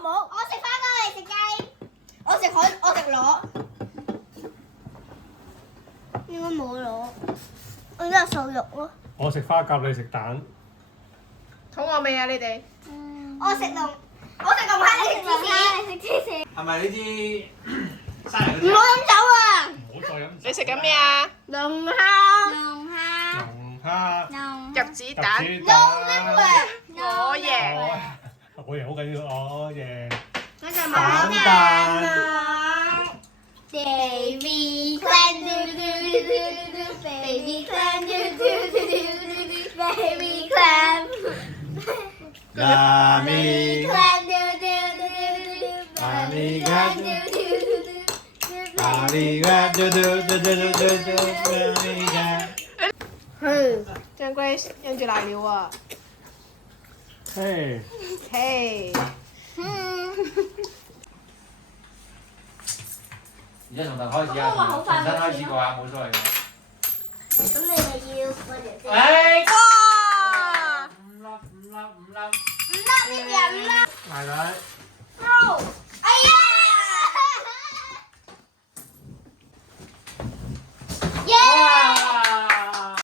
冇，我食花膠，你食雞。我食海，我食螺。應該冇螺，我而家瘦肉咯。我食花甲，你食蛋。肚餓未啊？你哋？我食龍蝦，你食龍蝦，你食芝士。係咪呢啲生日嗰唔好飲酒啊！唔好再飲。你食緊咩啊？龍蝦。龍蝦。龍蝦。龍。入子蛋。我贏。我贏好緊要，我贏。我就冇蛋。Baby clam do do do do do baby clam do do do do do baby clam Yummy clam do do do do Yummy clam do do do Yummy do do do do do do Yummy cat 張龜因住瀨尿啊！嘿。嘿。而家從頭開始啊，重新開始過啊，冇所謂嘅。咁你咪要嗰條先。誒！哇！五粒。唔得呢條唔得。奶奶。No。